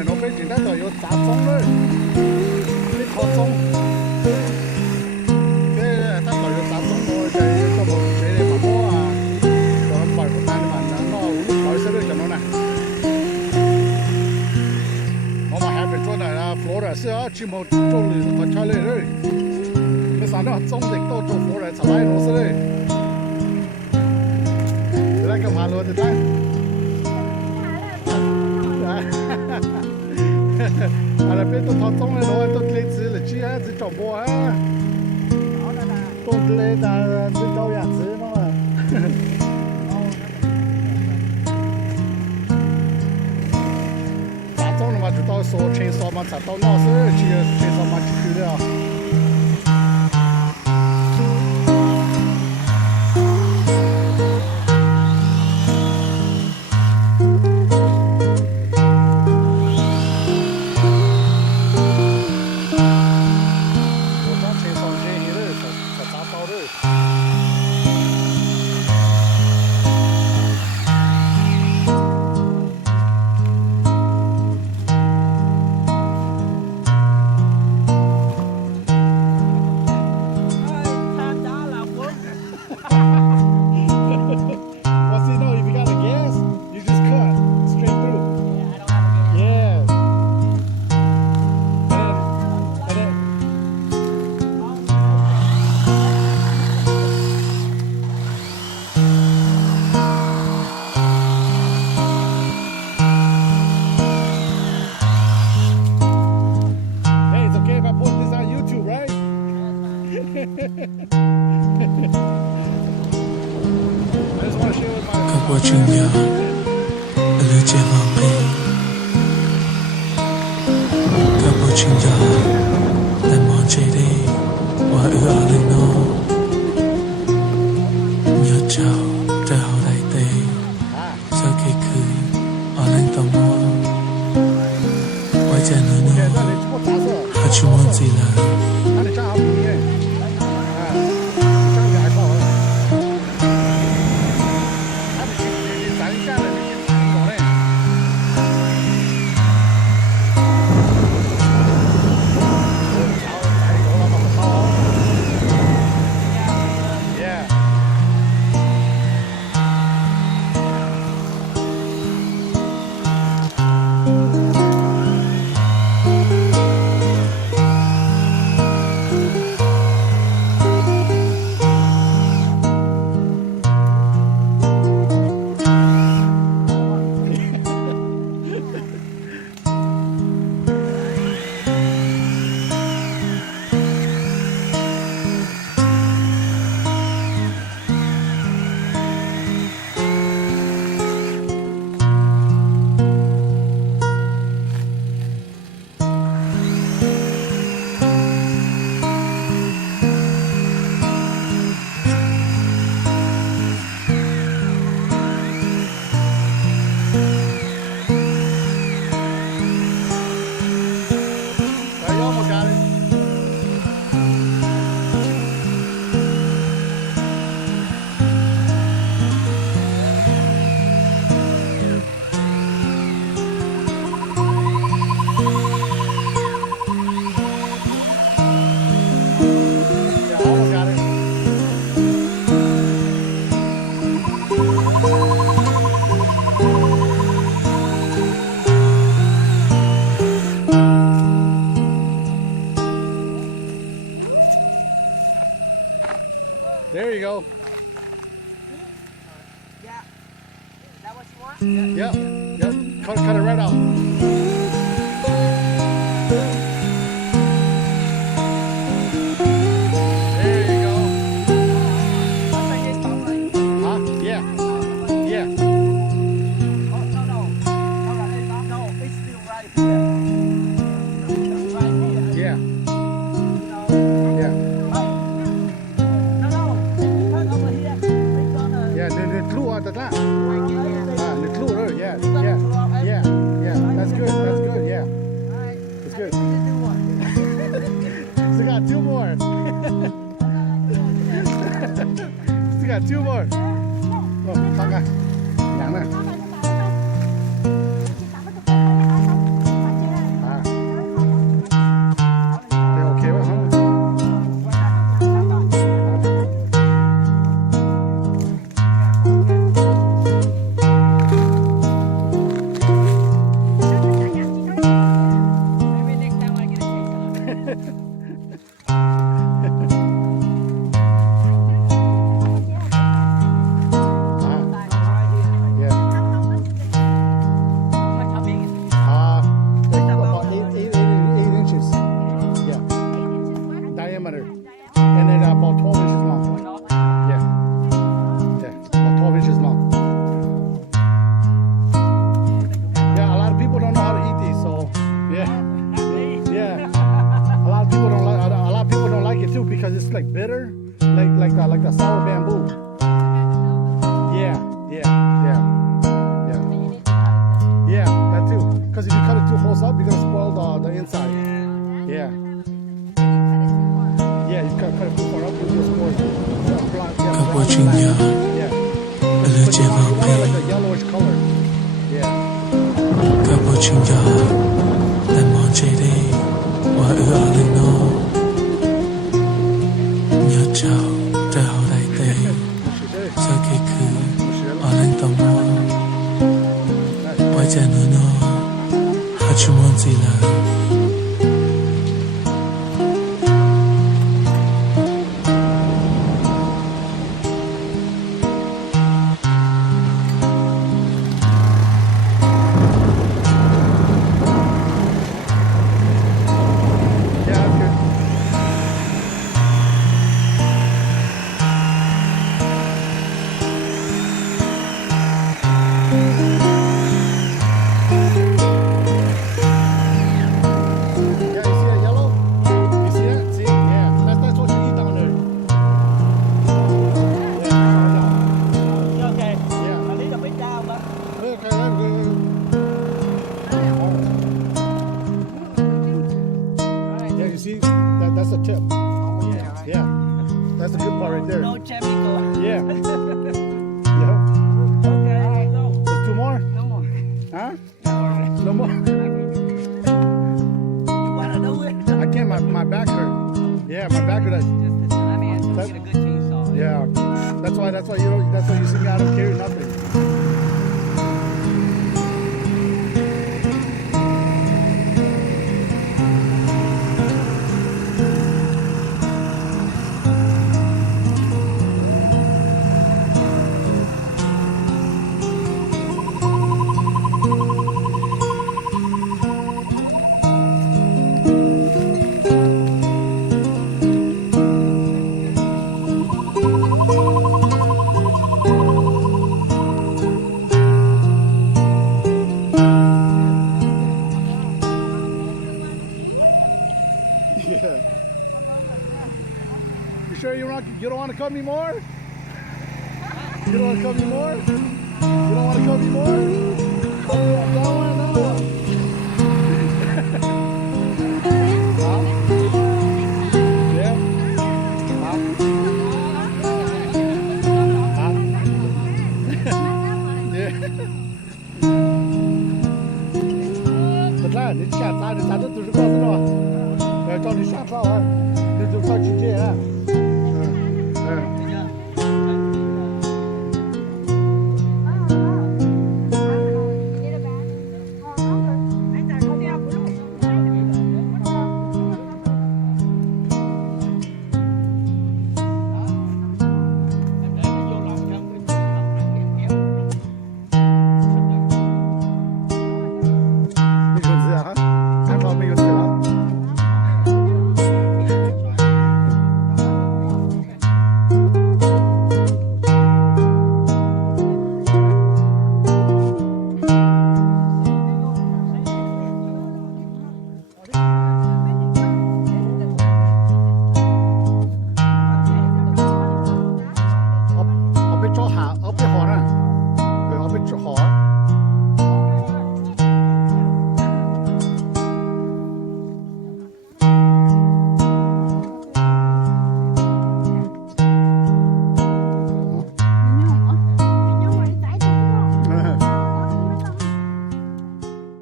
này nó phải chỉ đã rồi có giá giống đấy cái khó giống cái ta rồi có giá giống rồi cái cho một cái này mà mua à cho nó khỏi của ta mà nó lúc khỏi sẽ được cho nó này nó mà hai bên chỗ này là Florida sẽ chỉ một chỗ lì nó chơi lên rồi cái sản nó giống dịch to chỗ Florida trả lại nó sẽ đấy cái cái mà luôn thì ta à là bên tôi tháo giống này rồi tôi lấy chỉ là chỉ hay chỉ trồng bò á tôi lấy là chỉ trâu nhà chỉ nó mà打中了嘛，就到说青烧嘛，吃到那时候去青烧嘛去去了。California, Lychee Hmong, California, Lemon Cherry, Hoa ưa lên nó, nhớ chào trái hậu đại tê, sau khi cười, ở lên tàu mùa, quay chân nữa nữa, họ chú muốn gì là There you go. Yeah. Is that what you want? Yep. Yep. Cut it right out. There you go. Huh? Yeah. Yeah. Oh, no. No, it's still right here. Right here. Yeah. Yeah. No. Cut over here. It's gonna... Yeah. The glue out of that. Yeah. The glue. Yeah. That's good. Yeah. That's good. Still got two more. Still got two more. Look, tăng này. Nhãn này. taste like bitter, like the sour bamboo. Yeah, that too. Because if you cut it too close up, you're gonna spoil the inside. Yeah, you cut it too far up, you'll spoil it. Cappuccino, Yeah, le but you want cevape, it like a yellowish color. Yeah. cappuccino, le mangere, wa alino. Nhớ chào, trái hậu đại tê, sao kỳ khứ, ở lên tàu mò. Quay chạy nữa nó, hát chú môn gì là. That's a tip. Yeah, that's the good part right there. No chemical. Yeah. Okay, no. There's two more? No more. Huh? No more? You wanna do it? I can't, my back hurt. Yeah, my back hurt. Just the time, man. Get a good chainsaw. Yeah. That's why you see me out of carry nothing. Yeah. You sure you don't want to cut me more? You don't want to cut me more? You don't want to cut me more? Don't want to know. Huh? Yeah? Huh? Huh? Yeah. Thật ra, đến cả ta thì ta rất từ trước qua rồi. Cho đi sát vào á, từ từ qua chị kia á.